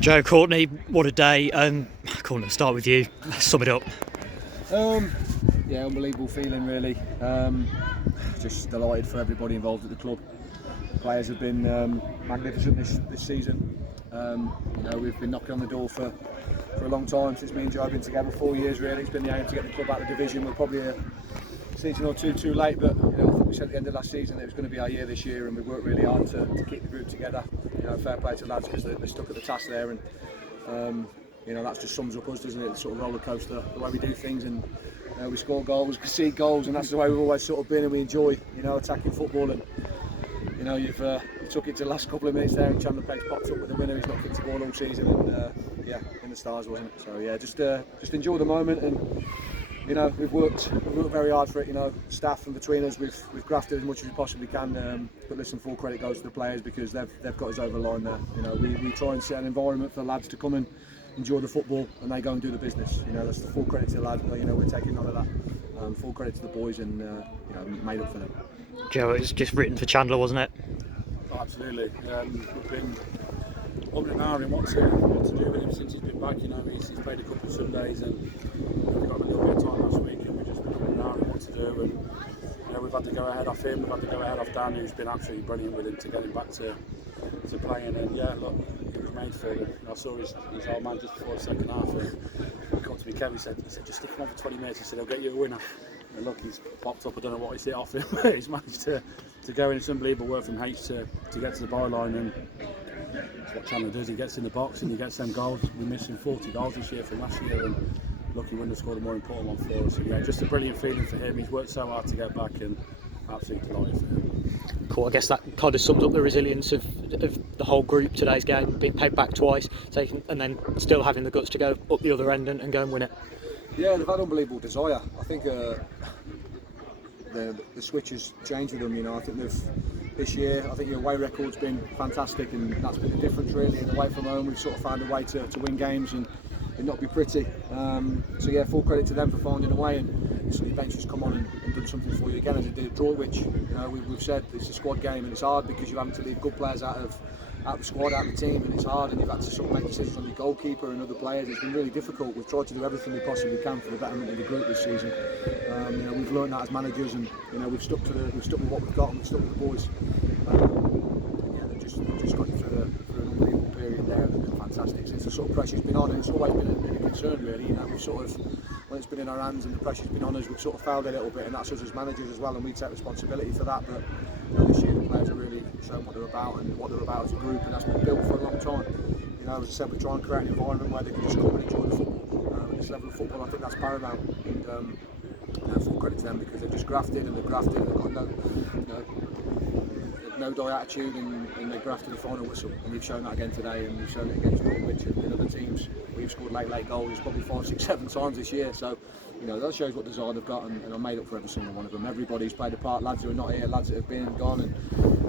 Joe, Courtney, what a day. Courtney, start with you. Sum it up. Unbelievable feeling really. Just delighted for everybody involved at the club. The players have been magnificent this season. We've been knocking on the door for a long time since me and Joe have been together. 4 years really. It's been the aim to get the club out of the division. We're probably a season or two too late, but I think we said at the end of last season that it was going to be our year this year, and we worked really hard to keep the group together. Fair play to the lads because they're stuck at the task there, and that just sums up us, doesn't it? The sort of roller coaster, the way we do things, and we score goals, concede goals, and that's the way we've always sort of been, and we enjoy attacking football. And you took it to the last couple of minutes there, and Chandler popped up with the winner. He's not kicked a ball all season, and in the stars, wasn't it? So just enjoy the moment, and we've worked very hard for it. Staff and between us, we've grafted as much as we possibly can. But listen, full credit goes to the players because they've got us over the line there. We try and set an environment for the lads to come and enjoy the football, and they go and do the business. That's the full credit to the lads. But we're taking none of that. Full credit to the boys, and made up for them. Joe, it was just written for Chandler, wasn't it? Oh, absolutely. We've been and ahhing what to do with him since he's been back. He's played a couple of Sundays, and we got a little bit of time last week, and we've just been and ahhing what to do. And we've had to go ahead off him. We've had to go ahead off Dan, who's been absolutely brilliant with him to get him back to playing. And it was made for him. I saw his old man just before the second half. He come to me, Kevin, he said, just stick him on for 20 minutes. He said, he'll get you a winner. And look, he's popped up. I don't know what he's hit off him, but he's managed to go in. It's unbelievable work from H to get to the byline. And that's what Chandler does. He gets in the box and he gets them goals. We're missing 40 goals this year from last year, and look, he wouldn't have scored a more important one for us. So, just a brilliant feeling for him. He's worked so hard to get back, and absolutely delighted for him. Cool. I guess that kind of sums up the resilience of the whole group today's game, being paid back twice, and then still having the guts to go up the other end and go and win it. Yeah, they've had unbelievable desire. I think the switch has changed with them. I think this year, I think your away record's been fantastic, and that's been the difference really. And away from home, we've sort of found a way to win games and it not be pretty. Full credit to them for finding a way. And the bench has come on and done something for you again, as it did at Droitwich. We've said it's a squad game, and it's hard because you're having to leave good players out of the squad, out of the team, and it's hard, and you've had to sort of make decisions on your goalkeeper and other players. It's been really difficult. We've tried to do everything we possibly can for the betterment of the group this season. We've learned that as managers, and we've stuck with what we've got, and we've stuck with the boys. They've just got through an unbelievable period there. They've been fantastic since the sort of pressure's been on, and it's always been a concern really. We've sort of, when it's been in our hands and the pressure's been on us, we've sort of failed a little bit, and that's us as managers as well, and we take responsibility for that. But this year the players are really showing what they're about and what they're about as a group, and that's been built for a long time. As I said, we try and create an environment where they can just come and enjoy the football. At this level of football, I think that's paramount. And full credit to them because they've just grafted and they've got no die attitude, and they grafted the final whistle, and we've shown that again today, and we've shown it against Norwich and in other teams. We've scored late goals probably 5, 6, 7 times this year, so that shows what desire they've got, and I'm made up for every single one of them. Everybody's played a part, lads who are not here, lads that have been and gone, and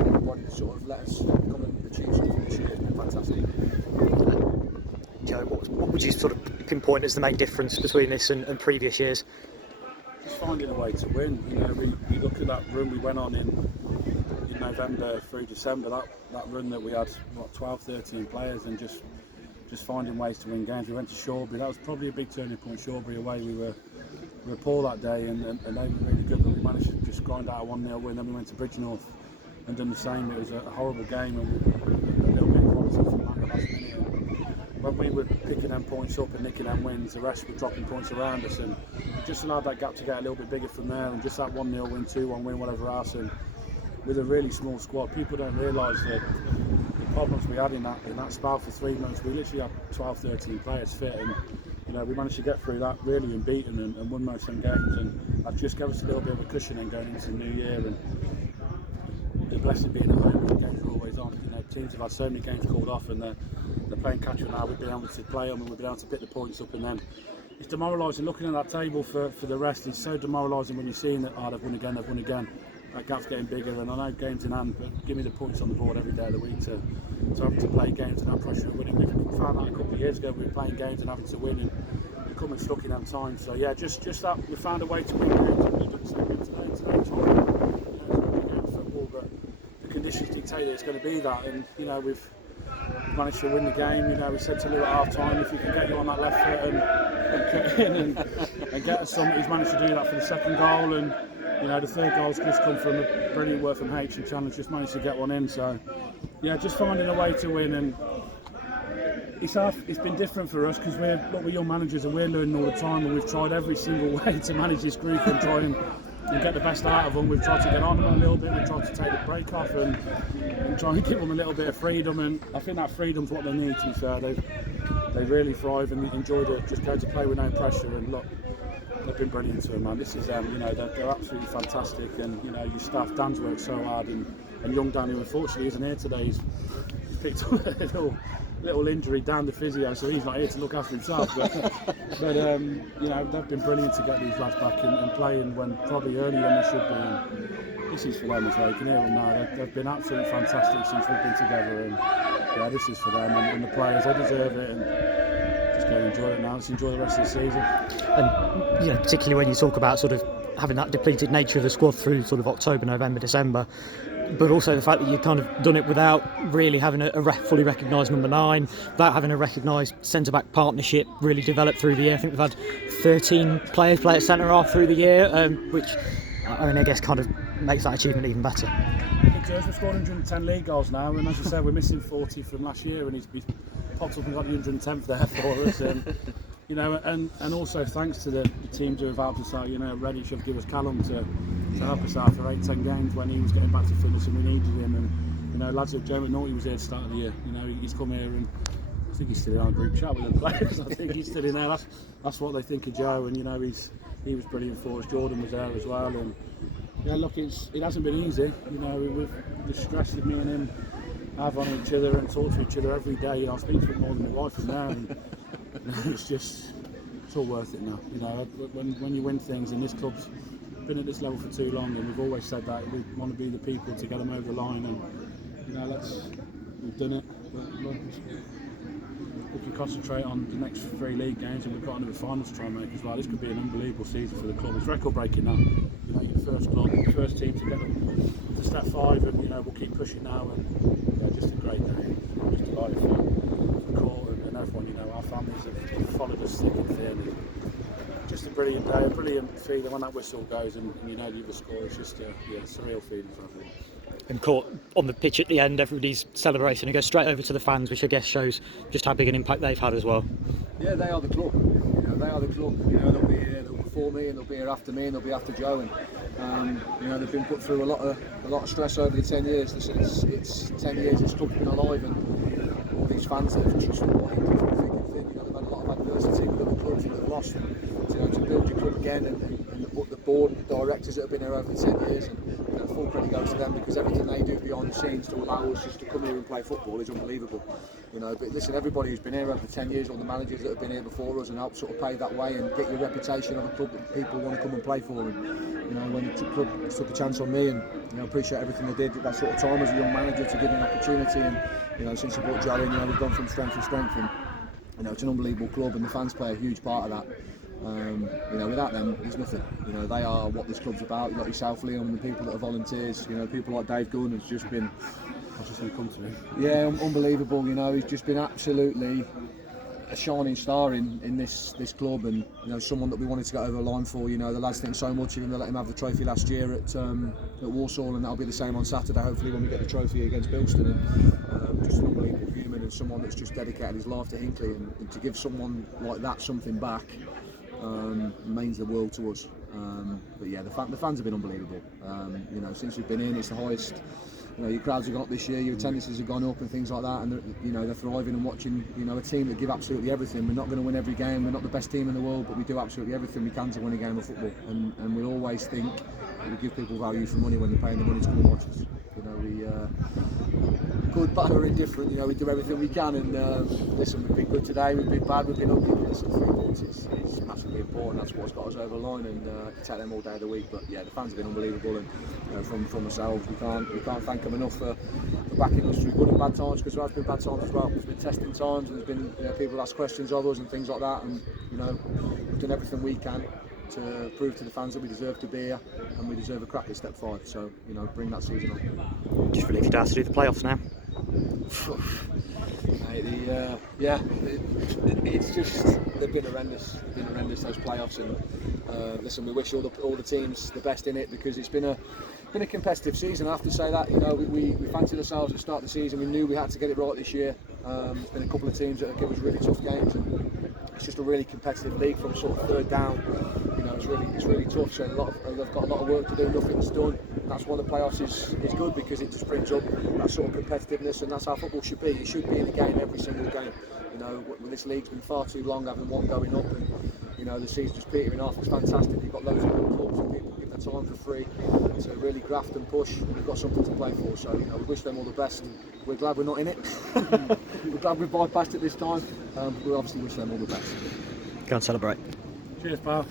everybody that's sort of let us come and achieve something this year has been fantastic. Joe, what would you sort of pinpoint as the main difference between this and previous years? Just finding a way to win. We look at that run we went on in November through December, that run that we had 12, 13 players, and just finding ways to win games. We went to Shawbury. That was probably a big turning point. Shawbury away, we were poor that day, and they were really good, but we managed to just grind out a 1-0 win. Then we went to Bridgenorth and done the same. It was a horrible game, and a little bit of quality from that last minute. When we were picking them points up and nicking them wins, the rest were dropping points around us, and just allowed that gap to get a little bit bigger from there, and just that 1-0 win, 2-1 win, whatever else. And with a really small squad, people don't realise the problems we had in that spell for 3 months. We literally had 12, 13 players fit, and we managed to get through that really unbeaten and won most of them games, and that just gave us a little bit of a cushion and going into the new year. And the blessing being at home, the games are always on. Teams have had so many games called off, and they're playing catch up now. We've been able to play them, and we've been able to pick the points up, and then it's demoralising looking at that table for the rest. It's so demoralising when you're seeing that they've won again. That gap's getting bigger, and I know games in hand, but give me the points on the board every day of the week to have to play games and have pressure of winning. We found that a couple of years ago. We were playing games and having to win, and we come and stuck in them times. So just that we found a way to win games, and we've done the same today. It's a football, but the conditions dictate that it's going to be that, and we've managed to win the game. You know, we said to Lou at half time, if you can get you on that left foot and cut in and get us some, he's managed to do that for the second goal. And you know, the third goal's just come from a brilliant work from H, and Chandler's just managed to get one in. So yeah, just finding a way to win. And it's been different for us because we're young managers and we're learning all the time, and we've tried every single way to manage this group and try and get the best out of them. We've tried to get on them a little bit, we've tried to take the break off and try and give them a little bit of freedom, and I think that freedom's what they need, to be fair. They really thrive and enjoyed it, just going to play with no pressure. And look, they've been brilliant to them, man. This is them, you know, they're absolutely fantastic. And you know, your staff, Dan's worked so hard, and young Dan, who unfortunately isn't here today, he's picked up a little injury down the physio, so he's not here to look after himself. But you know, they've been brilliant to get these lads back and playing when probably earlier than they should be. And this is for them as well. You can hear them now. They've been absolutely fantastic since we've been together, and yeah, this is for them and the players. They deserve it, and just go and enjoy it now. Let's enjoy the rest of the season. And you know, particularly when you talk about sort of having that depleted nature of the squad through sort of October, November, December, but also the fact that you've kind of done it without really having a fully recognised number 9, without having a recognised centre-back partnership really developed through the year. I think we've had 13 players play at centre-half through the year, which I mean, I guess kind of makes that achievement even better. It does. We've scored 110 league goals now, and as I said, we're missing 40 from last year, and he's popped up and got the 110th there for us. And you know, and also thanks to the teams who have helped us out. You know, Redditch have given us Callum to help us out for 8-10 games when he was getting back to fitness and we needed him. And you know, lads like Joe McNulty was here at the start of the year. You know, he's come here, and I think he's still in our group chat with the players. I think he's still in there. That's what they think of Joe, and you know, he was brilliant for us. Jordan was there as well, and yeah, look, it hasn't been easy. You know, with the stress that me and him have on each other and talk to each other every day. You know, I speak to him more than my wife is now, and you know, it's all worth it now. You know, when you win things, and this club's been at this level for too long, and we've always said that we want to be the people to get them over the line, and you know, we've done it. But look, we can concentrate on the next 3 league games, and we've got another final to try and make as well. This could be an unbelievable season for the club. It's record breaking now. You know, your first club, your first team to get them to step 5, and you know, we'll keep pushing now. And yeah, just a great day. I'm just delighted for Court and everyone. You know, our families have followed us thick and thin. Just a brilliant day, a brilliant feeling when that whistle goes and you know you've scored. It's just a surreal feeling for everyone. And Court on the pitch at the end, everybody's celebrating and goes straight over to the fans, which I guess shows just how big an impact they've had as well. Yeah, they are the club. You know, they are the club. You know, they'll be here before me, and they'll be here after me, and they'll be after Joe. And you know, they've been put through a lot of stress over the 10 years. Listen, it's 10 years. This club's been alive, and all these fans that have just bought into it thick and thin. You know, they've had a lot of adversity with other clubs that have lost. You know, to build your club again, and the board and the directors that have been here over 10 years, and you know, full credit goes to them, because everything they do behind the scenes to allow us just to come here and play football is unbelievable. You know, but listen, everybody who's been here over 10 years, all the managers that have been here before us and helped sort of pave that way and get your reputation of a club that people want to come and play for. And you know, when the club took a chance on me, and you know, appreciate everything they did at that sort of time as a young manager to give me an opportunity. And you know, since I brought Joe in, you know, we've gone from strength to strength, and you know, it's an unbelievable club, and the fans play a huge part of that. You know, without them, there's nothing. You know, they are what this club's about. Like yourself, Liam, and the people that are volunteers. You know, people like Dave Gunn has just been. I was just going to come to him. Yeah, unbelievable. You know, he's just been absolutely a shining star in this club, and you know, someone that we wanted to get over the line for. You know, the lads think so much of him. They let him have the trophy last year at Walsall, and that'll be the same on Saturday. Hopefully, when we get the trophy against Bilston. And just an unbelievable human, and someone that's just dedicated his life to Hinckley, and to give someone like that something back. Means the world to us. But yeah, the fans have been unbelievable. You know, since we've been in, it's the highest. You know, your crowds have gone up this year, your attendances have gone up, and things like that. And you know, they're thriving and watching. You know, a team that give absolutely everything. We're not going to win every game. We're not the best team in the world, but we do absolutely everything we can to win a game of football. And we always think that we give people value for money when they're paying the money to come and watch us. You know, we good, bad or indifferent. You know, we do everything we can. And listen, we've been good today. We've been bad. We've been ugly. Listen, 3 points is massively important. That's what's got us over the line, and take them all day of the week. But yeah, the fans have been unbelievable, and from ourselves, we can't thank them enough for backing us through good and bad times, because there has been bad times as well. There's been testing times, and there's been, you know, people ask questions of us and things like that, and you know, we've done everything we can to prove to the fans that we deserve to be here, and we deserve a crack at step 5. So you know, bring that season on. Just relieved to do the playoffs now. mate. It's just they've been horrendous. Those playoffs, and listen, we wish all the teams the best in it, because it's been a competitive season. I have to say that. You know, we fancied ourselves at the start of the season. We knew we had to get it right this year. There's been a couple of teams that have given us really tough games, and it's just a really competitive league from sort of third down. You know, it's really tough. So they've got a lot of work to do. Nothing's done. That's why the playoffs is good, because it just brings up that sort of competitiveness, and that's how football should be. It should be in a game every single game. You know, this league's been far too long having one going up, and you know the season's just petering off. It's fantastic. You've got loads of good clubs and people give their time for free to really graft and push. We've got something to play for, so you know we wish them all the best. We're glad we're not in it. We're glad we've bypassed it this time. We obviously wish them all the best. Go and celebrate. Cheers, pal.